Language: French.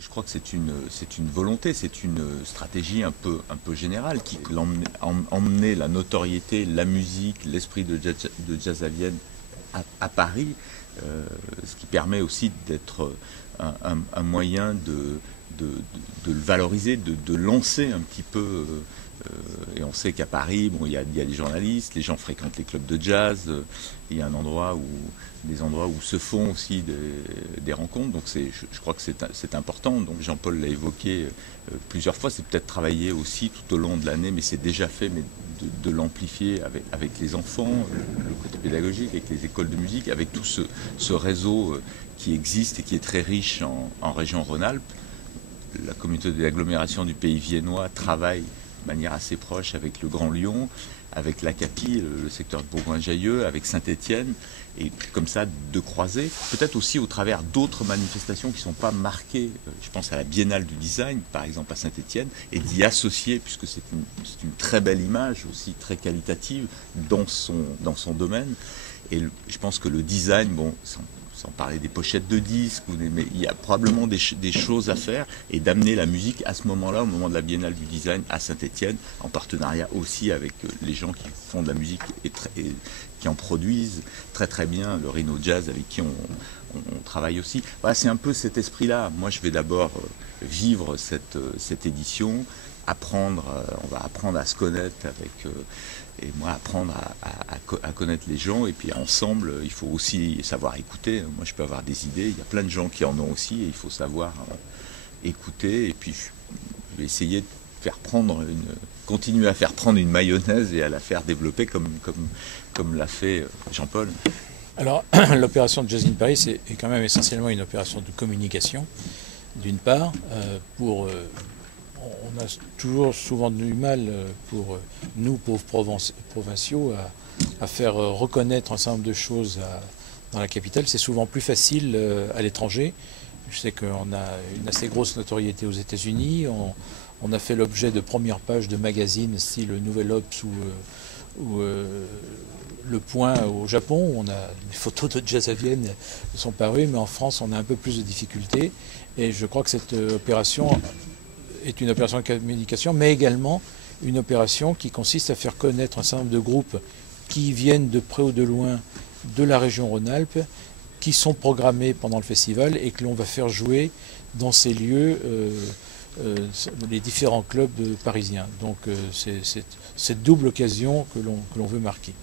Je crois que c'est une volonté, c'est une stratégie un peu générale qui emmener la notoriété, la musique, l'esprit de jazz à Vienne à Paris, ce qui permet aussi d'être un moyen de, de le valoriser, de lancer un petit peu. Et on sait qu'à Paris, bon, il y a des journalistes, les gens fréquentent les clubs de jazz, il y a des endroits où se font aussi des rencontres. Donc je crois que c'est important. Donc Jean-Paul l'a évoqué plusieurs fois. C'est peut-être travailler aussi tout au long de l'année, mais c'est déjà fait, mais de l'amplifier avec les enfants, le côté pédagogique, avec les écoles de musique, avec tout ce réseau qui existe et qui est très riche en région Rhône-Alpes. La communauté d'agglomération du pays viennois travaille de manière assez proche avec le Grand Lyon, avec l'Acapie, le secteur de Bourgoin-Jallieu, avec Saint-Étienne, et comme ça de croiser, peut-être aussi au travers d'autres manifestations qui ne sont pas marquées, je pense à la Biennale du Design, par exemple à Saint-Étienne, et d'y associer, puisque c'est une très belle image, aussi très qualitative, dans son domaine. Et je pense que le design, bon, sans parler des pochettes de disques, mais il y a probablement des choses à faire et d'amener la musique à ce moment-là, au moment de la Biennale du Design à Saint-Étienne, en partenariat aussi avec les gens qui font de la musique et qui en produisent très très bien, le Rhino Jazz avec qui on travaille aussi. Voilà, c'est un peu cet esprit-là. Moi, je vais d'abord vivre cette édition, on va apprendre à se connaître et moi apprendre à connaître les gens, et puis ensemble il faut aussi savoir écouter. Moi je peux avoir des idées, il y a plein de gens qui en ont aussi, et il faut savoir écouter, et puis je vais essayer de continuer à faire prendre une mayonnaise et à la faire développer comme l'a fait Jean-Paul. Alors, l'opération de Jazz in Paris est quand même essentiellement une opération de communication, d'une part, on a toujours souvent du mal pour nous, pauvres provinciaux, à faire reconnaître un certain nombre de choses dans la capitale. C'est souvent plus facile à l'étranger. Je sais qu'on a une assez grosse notoriété aux États-Unis. On a fait l'objet de premières pages de magazines style Nouvel Obs ou Le Point au Japon. On a des photos de Jazz à Vienne qui sont parues, mais en France, on a un peu plus de difficultés. Et je crois que cette opération est une opération de communication, mais également une opération qui consiste à faire connaître un certain nombre de groupes qui viennent de près ou de loin de la région Rhône-Alpes, qui sont programmés pendant le festival et que l'on va faire jouer dans ces lieux les différents clubs parisiens. Donc c'est cette double occasion que l'on veut marquer.